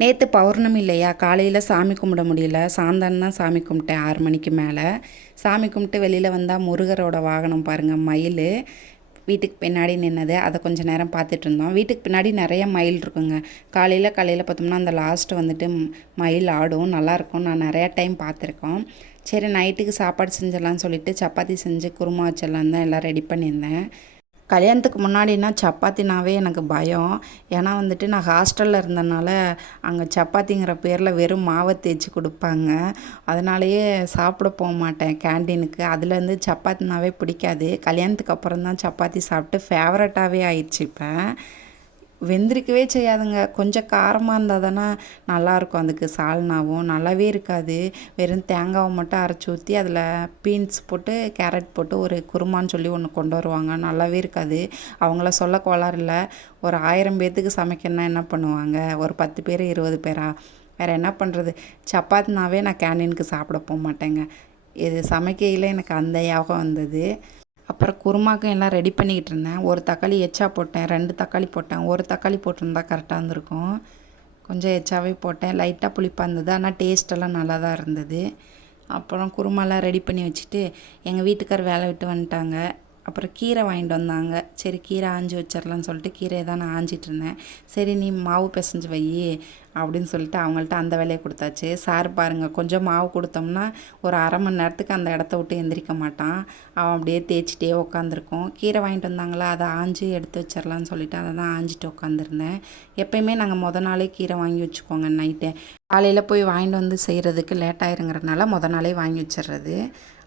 நேற்று பௌர்ணமி இல்லையா, காலையில் சாமி கும்பிட முடியல. சாயந்தரம் தான் சாமி கும்பிட்டேன் 6 மணிக்கு மேலே. சாமி கும்பிட்டு வெளியில் வந்தால் முருகரோட வாகனம் பாருங்கள், மயில் வீட்டுக்கு பின்னாடி நின்னது. அதை கொஞ்சம் நேரம் பார்த்துட்டு இருந்தோம். வீட்டுக்கு பின்னாடி நிறைய மயில் இருக்குங்க. காலையில் பார்த்தோம்னா அந்த லாஸ்ட்டு வந்துட்டு மயில் ஆடும், நல்லாயிருக்கும். நான் நிறையா டைம் பார்த்துருக்கோம். சரி, நைட்டுக்கு சாப்பாடு செஞ்சிடலான்னு சொல்லிட்டு சப்பாத்தி செஞ்சு குருமா வச்சிடலான்னு தான் எல்லாம் ரெடி பண்ணியிருந்தேன். கல்யாணத்துக்கு முன்னாடினா சப்பாத்தினாவே எனக்கு பயம். ஏன்னா வந்துட்டு நான் ஹாஸ்டலில் இருந்தனால அங்கே சப்பாத்திங்கிற பேரில் வெறும் மாவை தேய்ச்சி கொடுப்பாங்க. அதனாலேயே சாப்பிட போக மாட்டேன் கேன்டீனுக்கு. அதுலேருந்து சப்பாத்தினாவே பிடிக்காது. கல்யாணத்துக்கு அப்புறம் தான் சப்பாத்தி சாப்பிட்டு ஃபேவரட்டாகவே ஆயிடுச்சு. இப்போ வெந்திருக்கவே செய்யாதுங்க. கொஞ்சம் காரமாக இருந்தால் தானே நல்லாயிருக்கும். அதுக்கு சால்னாவும் நல்லாவே இருக்காது. வெறும் தேங்காவை மட்டும் அரைச்சி ஊற்றி அதில் பீன்ஸ் போட்டு கேரட் போட்டு ஒரு குருமான்னு சொல்லி ஒன்று கொண்டு வருவாங்க. நல்லாவே இருக்காது. அவங்கள சொல்ல கோளாறு இல்லை. ஒரு 1000 பேர்த்துக்கு சமைக்கணுன்னா என்ன பண்ணுவாங்க? ஒரு 10 பேர் 20 பேரா? வேறு என்ன பண்ணுறது? சப்பாத்தினாவே நான் கேன்டீனுக்கு சாப்பிட போக மாட்டேங்க. இது சமைக்கையில் எனக்கு அந்த யோகம் வந்தது. அப்புறம் குருமாக்கு எல்லாம் ரெடி பண்ணிக்கிட்டு இருந்தேன். ஒரு தக்காளி எச்சா போட்டேன், 2 தக்காளி போட்டேன். ஒரு தக்காளி போட்டிருந்தா கரெக்டாக இருந்திருக்கும். கொஞ்சம் எச்சாவே போட்டேன். லைட்டாக புளிப்பாக இருந்தது, ஆனால் டேஸ்ட்டெல்லாம் நல்லா தான் இருந்தது. அப்புறம் குருமாலாம் ரெடி பண்ணி வச்சுட்டு எங்கள் வீட்டுக்கார் வேலை விட்டு வந்துட்டாங்க. அப்புறம் கீரை வாங்கிட்டு வந்தாங்க. சரி, கீரை ஆஞ்சி வச்சிடலான்னு சொல்லிட்டு கீரையை தான் நான் ஆஞ்சிட்டு இருந்தேன். சரி, நீ மாவு பிசைஞ்சு வை அப்படின்னு சொல்லிட்டு அவங்கள்ட்ட அந்த வேலையை கொடுத்தாச்சு. சார் பாருங்கள், கொஞ்சம் மாவு கொடுத்தோம்னா ஒரு 1/2 மணி நேரத்துக்கு அந்த இடத்த விட்டு எந்திரிக்க மாட்டான். அவன் அப்படியே தேய்ச்சிட்டே உட்காந்துருக்கோம். கீரை வாங்கிட்டு வந்தாங்களா, அதை ஆஞ்சி எடுத்து வச்சிடலான்னு சொல்லிட்டு அதை தான் ஆஞ்சிட்டு உட்காந்துருந்தேன். எப்போயுமே நாங்கள் நாளே கீரை வாங்கி வச்சுக்கோங்க. நைட்டே காலையில் போய் வாங்கிட்டு வந்து செய்கிறதுக்கு லேட் ஆயிருங்கிறதுனால நாளே வாங்கி வச்சிடுறது.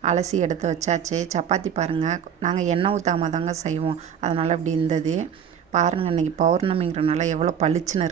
அலசி எடுத்து வச்சாச்சு. சப்பாத்தி பாருங்கள், நாங்கள் எண்ணெய் ஊற்றாம தாங்க செய்வோம். அதனால் இப்படி இருந்தது பாருங்கள். இன்றைக்கி பௌர்ணமிங்கிறனால எவ்வளோ பளிச்சுன்னு